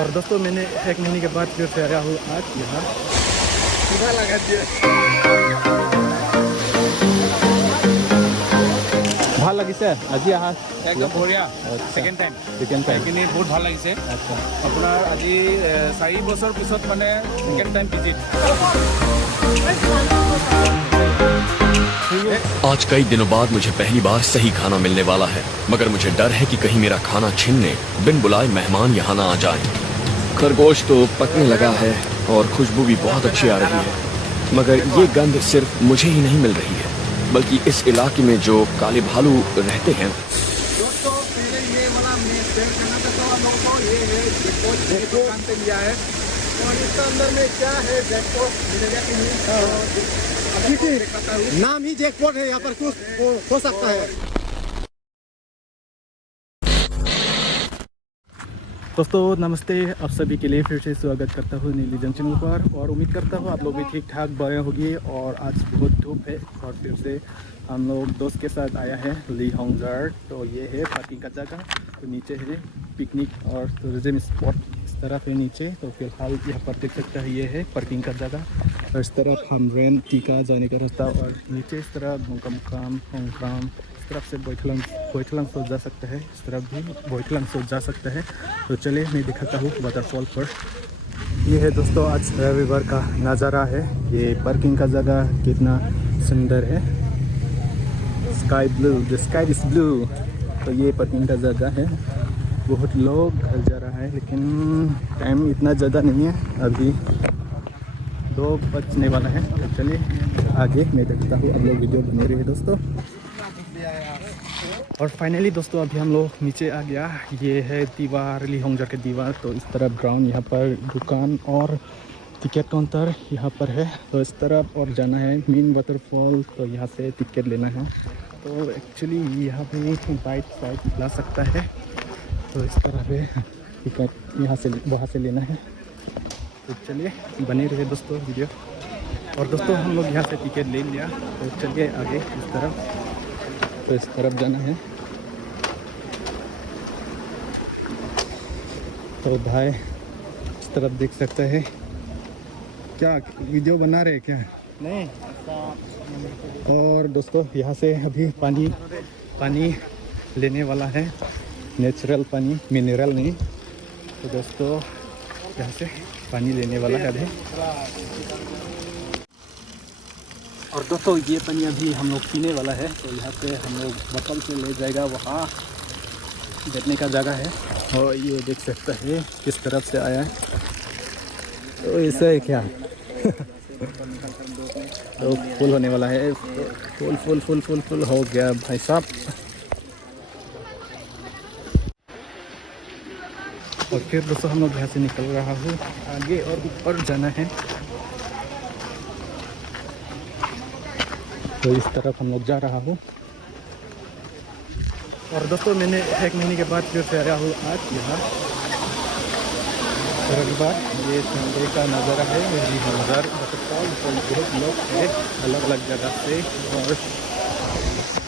और दोस्तों मैंने 1 महीने के बाद फिर से आया हूँ आज यहाँ सीधा लगा दिया। ভাল লাগিছে আজি আহা একদম বঢ়িয়া সেকেন্ড টাইম সেইখিনি বহুত ভাল লাগিছে। আচ্ছা আপোনাৰ আজি 4 বছৰ পিছত মানে সেকেন্ড টাইম ভিজিট। आज कई दिनों बाद मुझे पहली बार सही खाना मिलने वाला है, मगर मुझे डर है कि कहीं मेरा खाना छीनने बिन बुलाए मेहमान यहाँ ना आ जाएं। खरगोश तो पकने लगा है और खुशबू भी बहुत अच्छी आ रही है, मगर ये गंध सिर्फ मुझे ही नहीं मिल रही है, बल्कि इस इलाके में जो काले भालू रहते हैं। दोस्तों मेरे ये वाला शेयर करना चाहता हूँ आप लोगों को, ये है जैकपॉट दुकान पे लिया है और इसके अंदर में क्या है जैकपॉट मिलेगा कि नहीं नाम ही जैकपॉट है, यहाँ पर कुछ हो सकता है। दोस्तों नमस्ते, आप सभी के लिए फिर से स्वागत करता हूँ नीली जंक्शन पर और उम्मीद करता हूँ आप लोग भी ठीक ठाक बने होंगे। और आज बहुत धूप है और फिर से हम लोग दोस्त के साथ आया है ली होंजार। तो ये है पार्किंग का जगह, तो नीचे है पिकनिक और टूरिज्म स्पॉट इस तरफ है नीचे। तो फिलहाल यहाँ पर देख सकते हैं ये है पार्किंग का जगह और इस तरफ हम रेन टीका जाने का रास्ता और नीचे इस तरफ होंगकाम इस तरफ से बोईथलंग सो जा सकता है, इस तरफ भी बोईथलंग सो जा सकता है। तो चलिए मैं दिखाता हूँ वाटरफॉल पर। ये है दोस्तों आज रविवार का नज़ारा है, ये पार्किंग का जगह कितना सुंदर है। Sky blue, the sky is blue. तो ये पार्किंग का जगह है, बहुत लोग घर जा रहा है लेकिन टाइम इतना ज़्यादा नहीं है, अभी 2 बजने वाला है। तो चलिए आगे मैं देखता हूँ, आप लोग वीडियो बने रहे दोस्तों। और फाइनली दोस्तों अभी हम लोग नीचे आ गया, ये है दीवार ली होंजार के दीवार। तो इस तरफ ग्राउंड, यहाँ पर दुकान और टिकट काउंटर यहाँ पर है। तो इस तरफ और जाना है मेन वाटरफॉल, तो यहाँ से टिकट लेना है। तो एक्चुअली यहाँ पे बाइक साइड ला सकता है, तो इस तरह पे टिकट यहाँ से वहाँ से लेना है। तो चलिए बने रहे दोस्तों वीडियो। और दोस्तों हम लोग यहाँ से टिकट ले लिया, तो चलिए आगे इस तरफ, तो इस तरफ जाना है। तो भाई इस तरफ देख सकते हैं, क्या वीडियो बना रहे क्या? नहीं। और दोस्तों यहाँ से अभी पानी लेने वाला है, नेचुरल पानी, मिनरल नहीं। तो दोस्तों यहाँ से पानी लेने वाला है अभी। और दोस्तों ये पानी अभी हम लोग पीने वाला है, तो यहाँ से हम लोग बोतल से ले जाएगा, वहाँ बैठने का जगह है। और ये देख सकते हैं किस तरफ से आया है, तो ऐसा है क्या? तो फुल होने वाला है, फुल हो गया भाई साहब। और फिर दोस्तों हम लोग यहाँ से निकल रहा हूँ, आगे और ऊपर जाना है। तो इस तरफ हम लोग जा रहा हूँ। और दोस्तों मैंने 1 महीने के बाद फिर से आया हूँ आज यहाँ रविवार। ये संडे का नज़ारा है ली होंजार वाटरफॉल। तो बहुत लोग हैं अलग अलग जगह से, और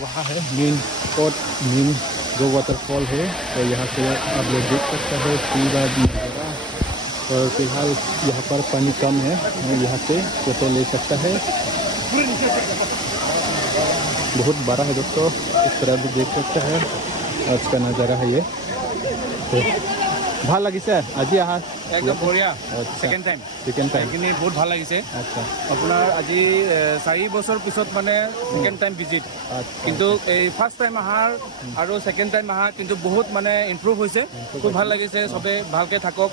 वहाँ है मेन स्पॉट, मेन जो वाटरफॉल है। तो यहाँ से आप लोग देख सकते हैं पूरा नज़ारा। और फिलहाल यहाँ पर पानी कम है, यहाँ से फोटो ले सकता है। बहुत बड़ा है दोस्तों, इस तरह भी देख सकते हैं आज का नज़ारा है ये। तो ভাল লাগিছে আজি আহা একদম বঢ়িয়া সেকেন্ড টাইম সেইখিনি বহুত ভাল লাগিছে। আচ্ছা আপোনাৰ আজি 4 বছৰ পিছত মানে সেকেন্ড টাইম ভিজিট, কিন্তু এই ফাৰ্ষ্ট টাইম অহাৰ আৰু সেকেন্ড টাইম অহা কিন্তু বহুত মানে ইম্প্ৰুভ হৈছে, খুব ভাল লাগিছে। চবে ভালকৈ থাকক,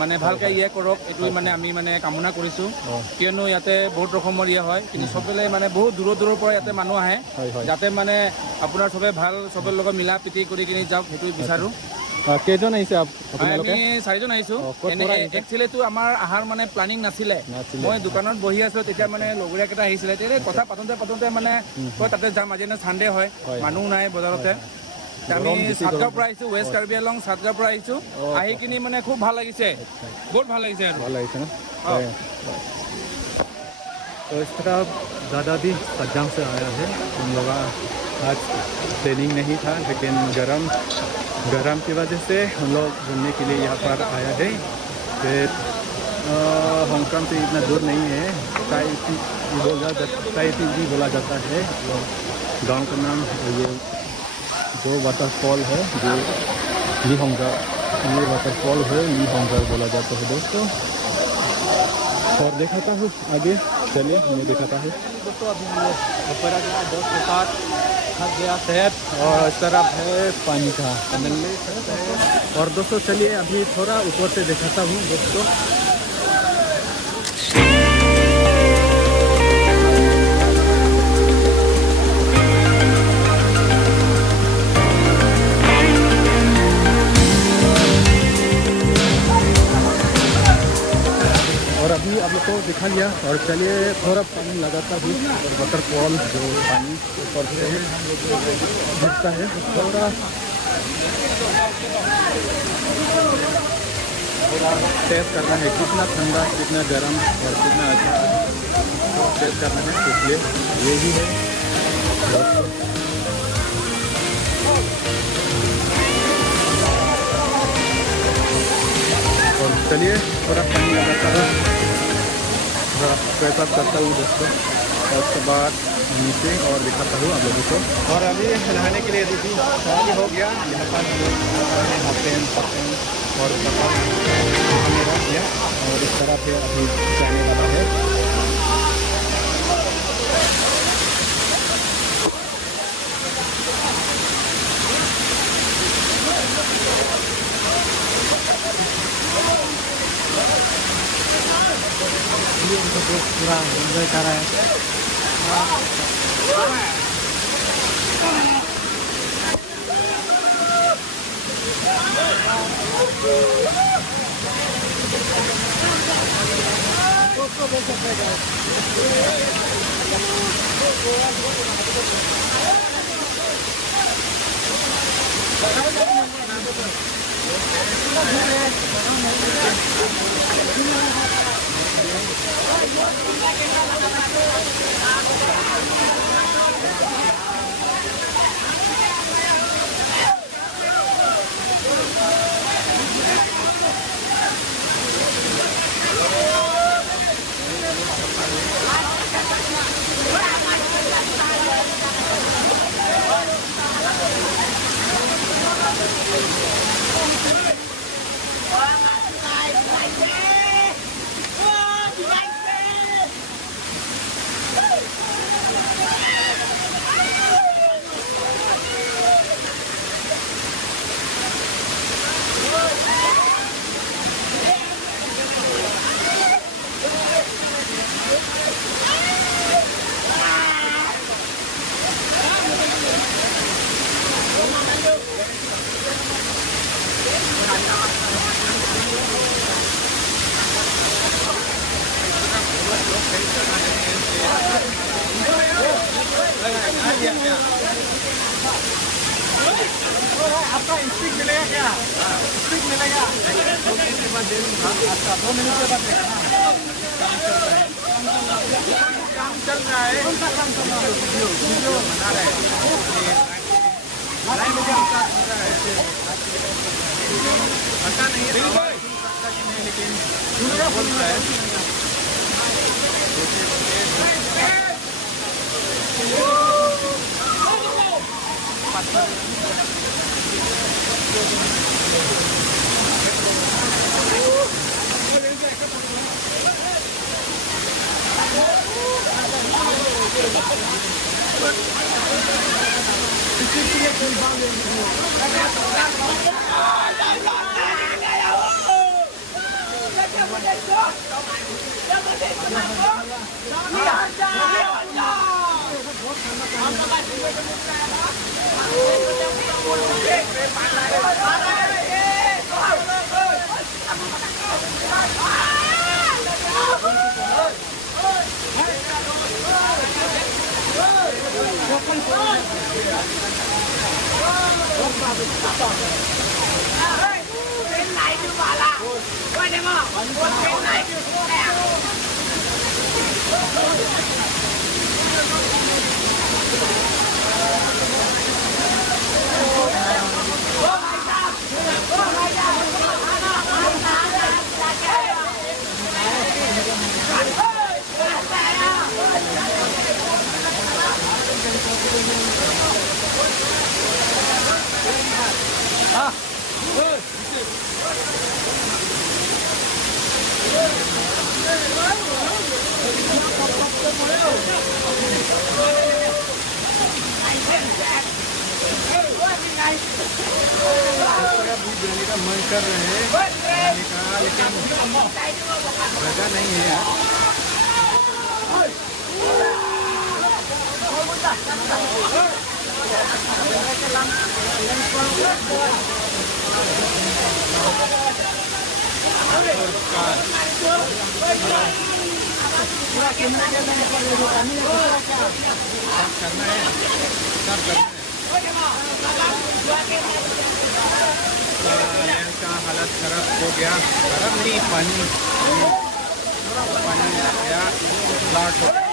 মানে ভালকৈ ইয়ে কৰক, এইটো মানে আমি মানে কামনা কৰিছোঁ। কিয়নো ইয়াতে বহুত ৰকমৰ ইয়ে হয়, কিন্তু চবেই মানে বহুত দূৰৰ পৰা ইয়াতে মানুহ আহে, যাতে মানে আপোনাৰ চবে ভাল, চবৰ লগত মিলা প্ৰীতি কৰি কিনি যাওক, সেইটো বিচাৰোঁ। কেইজন আহিছে আমি 4জন আহিছোঁ। একচুৱেলিটো আমাৰ আহাৰ মানে প্লানিং নাছিলে, মই দোকানত বহি আছোঁ, তেতিয়া মানে লগৰীয়াকেইটা আহিছিলে, তেতিয়া কথা পাতোঁতে মানে কয় তাতে যাম, আজি চানডে হয়, মানুহ নাই বজাৰতে। আমি সাতগাঁৱৰ পৰা আহিছোঁ, ৱেষ্ট কাৰ্বি আংলং সাতগাঁৱৰ পৰা আহিছোঁ। আহি কিনি মানে খুব ভাল লাগিছে, বহুত ভাল লাগিছে আৰু। ভাল লাগিছে না? तो इस तरह दादा भी सज्जाम से आया है। हम लोग आज ट्रेनिंग नहीं था, लेकिन गर्म गरम की वजह से हम लोग घूमने के लिए यहाँ पर आया है। फिर हांगकांग से इतना दूर नहीं है, ताइती भी बोला जाता है गांव का नाम। ये जो वाटरफॉल है जो ली होंगर, ये वाटरफॉल है ली होंगर बोला जाता है दोस्तों। और दिखाता हूँ आगे, चलिए मैं दिखाता हूँ दोस्तों। अभी हम लोग ऊपर आ गया, दोस्त के साथ थक गया सेहत, और इस तरफ है पानी का टनल। और दोस्तों चलिए अभी थोड़ा ऊपर से दिखाता हूँ दोस्तों। और अभी आप लोग को दिखा लिया, और चलिए थोड़ा पानी लगाता हूँ। और वाटरफॉल जो पानी ऊपर से गिरता है, थोड़ा टेस्ट करना है कितना ठंडा, कितना गर्म और कितना अच्छा टेस्ट करना है, इसलिए यही है। और चलिए थोड़ा पानी लगाता हूँ, थोड़ा प्रेसअप करता हूँ दोस्तों, और उसके बाद नीचे और दिखाता हूँ आप लोगों को। और अभी नहाने के लिए दीदी शादी हो गया, यहाँ पर हाफ पैंट और हमने रख दिया, और इस तरह से अभी जाने वाला है। पूरा एंजॉय कर रहा है। आपका स्टिक मिलेगा क्या? स्टिक मिलेगा? 2 मिनट के बाद दे दूँगा। अच्छा 2 मिनट के बाद देगा ना? काम चल रहा है। कौन सा काम चल रहा है? वीडियो बना रहे हैं। लाइव में काम कर रहा है। पता नहीं है सकता कि नहीं, लेकिन बोल रहा है। बिरयानी का मन कर रहे हैं खाने का, लेकिन जगह नहीं है यार। लैंड का हालत खराब हो गया, खराब नहीं, पानी आ गया, फ्लड हो गया।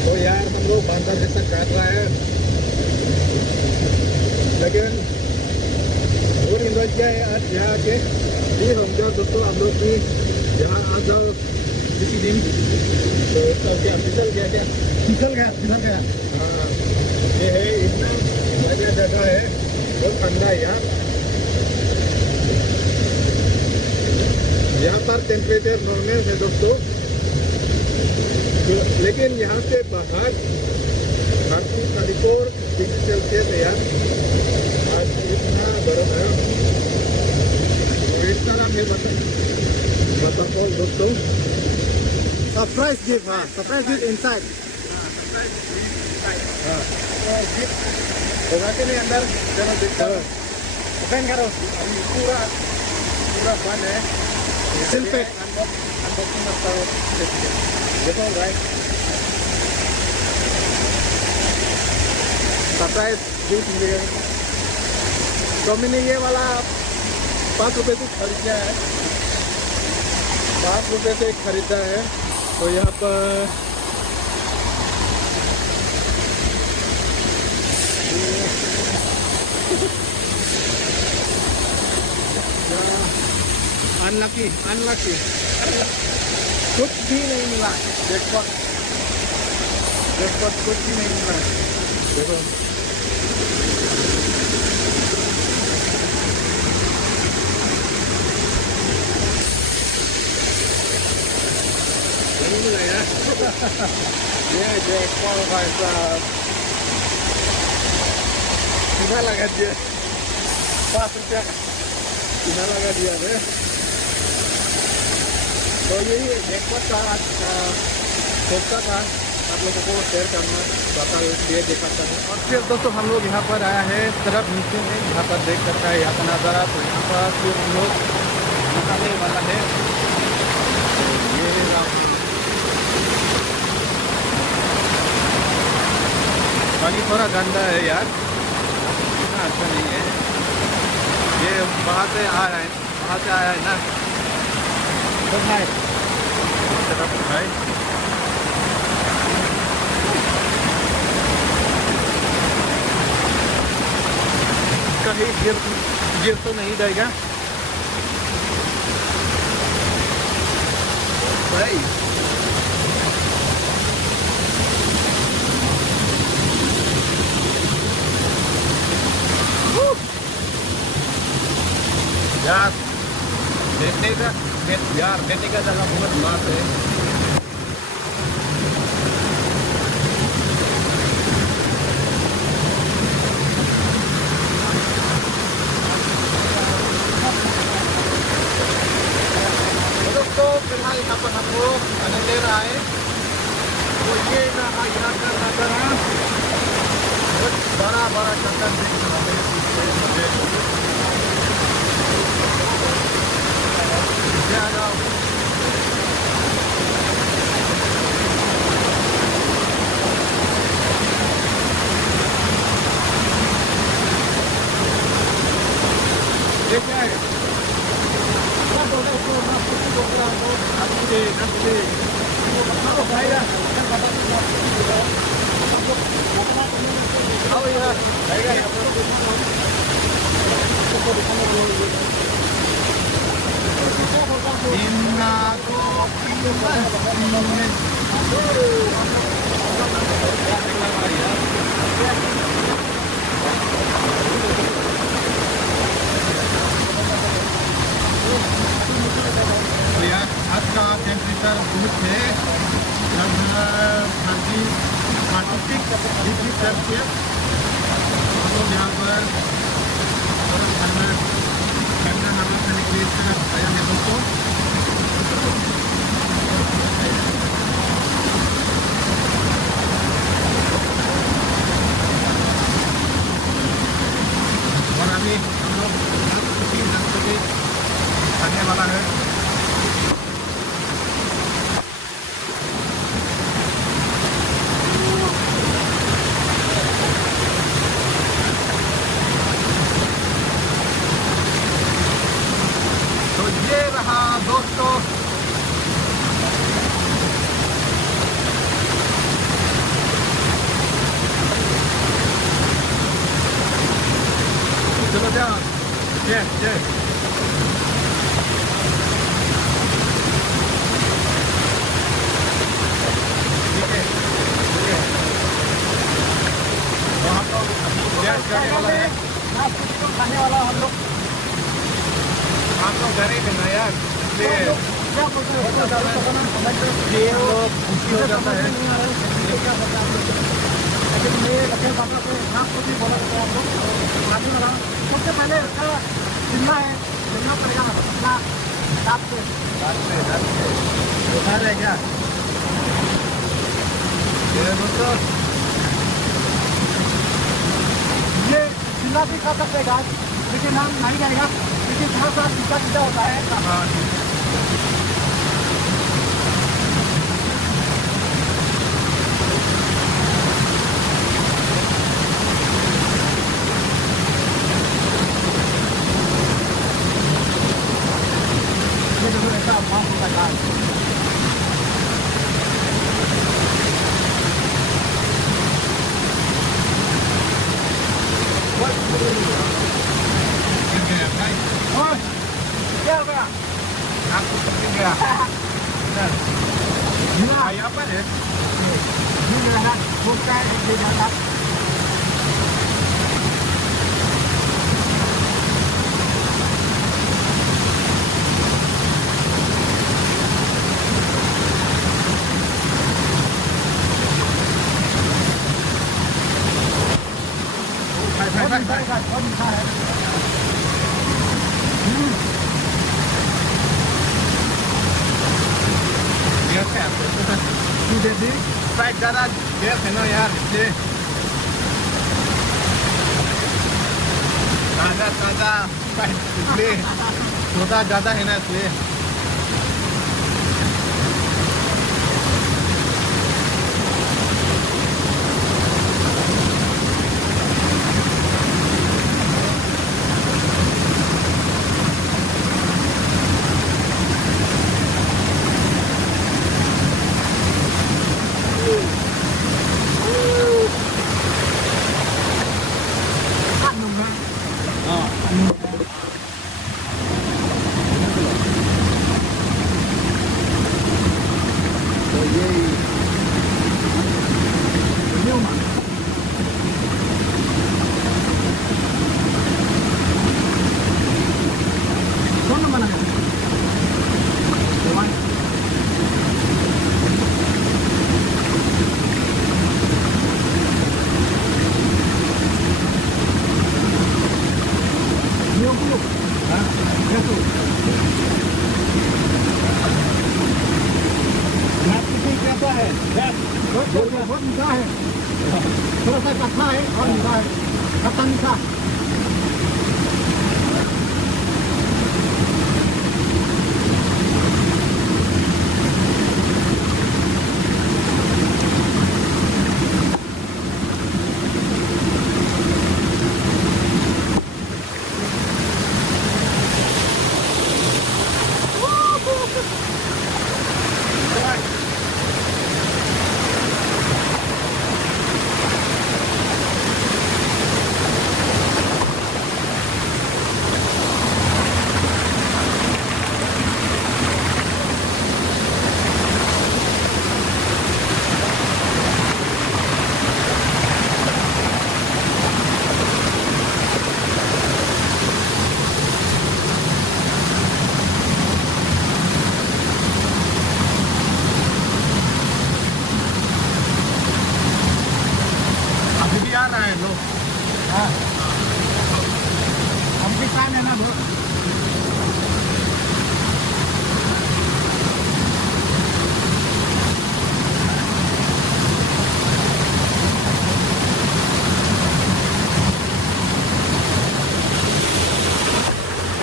तो यार हम लोग बांधा जैसा काट रहा है, लेकिन बहुत इंजॉय किया है आज यहाँ आके। फिर हम जाओ दोस्तों, हम लोग भी यहाँ आ जाओ किसी दिन। तो क्या फिसल गया, क्या फिसल गया? हाँ, ये है इतना बढ़िया जगह है, बहुत ठंडा है यार। यहाँ पर टेम्परेचर नॉर्मल है दोस्तों, लेकिन यहाँ से बाहर 34 डिग्री सेल्सियस है यार। आज इतना गर्म है, इस तरह में वाटरफॉल दोस्तों। सरप्राइज गिफ्ट, हाँ सरप्राइज गिफ्ट इनसाइड। होगा कि नहीं अंदर? चलो देखते हैं, ओपन करो। अभी पूरा बंद है, सिर्फ अनबॉक्सिंग करता हो देखो राइट। सरप्राइज गिफ्ट मिलेगा। तो मैंने ये वाला 5 रुपये से खरीदा है, 5 रुपये से खरीदा है। तो यहाँ पर अनलकी कुछ भी नहीं मिला। देखो कुछ भी नहीं मिला। देखो नहीं मिला यार। ये देखो भाई साहब, सीधा लगा दिया। ₹5 कितना लगा दिया है। तो यही ब्रेकफास्ट था आज सोचता था आप लोगों को शेयर करना चाहता ये दिखाता हूँ। और फिर दोस्तों हम लोग यहाँ पर आया है तरफ नीचे में, यहाँ पर देख सकता है यहाँ का नज़ारा। तो यहाँ पर फिर हम लोग निकालने वाला है। तो ये पानी थोड़ा गंदा है यार, इतना अच्छा नहीं है। ये बाहर से आ रहा है, बाहर से आया है ना। गुड नाइट भाई। कहीं गिर तो नहीं जाएगा भाई। यार बैठने का जगह बहुत मस्त है। तो फिलहाल यहाँ पर हम लोग आनंद ले रहा है। तो ये यहाँ का नजारा बहुत बड़ा बड़ा चट्टान देखिए आएगा। तो यार आज का टेम्परेचर बहुत है, लगभग 36 डिग्री सेल्सियस। हम लोग यहाँ पर ठंडा हवा खाने के लिए इस तरह आया है दोस्तों। और अभी हम लोग 10 बजे आने वाला है। तो ये रहा दोस्तों चलो जाओ। ये खाने वाला हम लोग घर ही देना यार, इसलिए ये खुशी हो जाता है। सबसे पहले शिमला है, शिमला पड़ेगा अपना दाँत पे उठा रहे क्या दोस्तों। ये शिमला भी खा सकते हैं, लेकिन नाम नहीं जाएगा क्योंकि थोड़ा सा सीधा सीधा होता है। क्या हो गया? आपको समझ गया? यहाँ पर है। प्राइस ज़्यादा गैस है ना यार, इसलिए ताज़ा प्राइस, इसलिए सौदा ज़्यादा है ना, इसलिए बहुत मीठा है, थोड़ा सा कच्चा है और मीठा है, खट्टा मीठा। अभी भी आ रहा है लोग, हाँ, हम किसान है ना,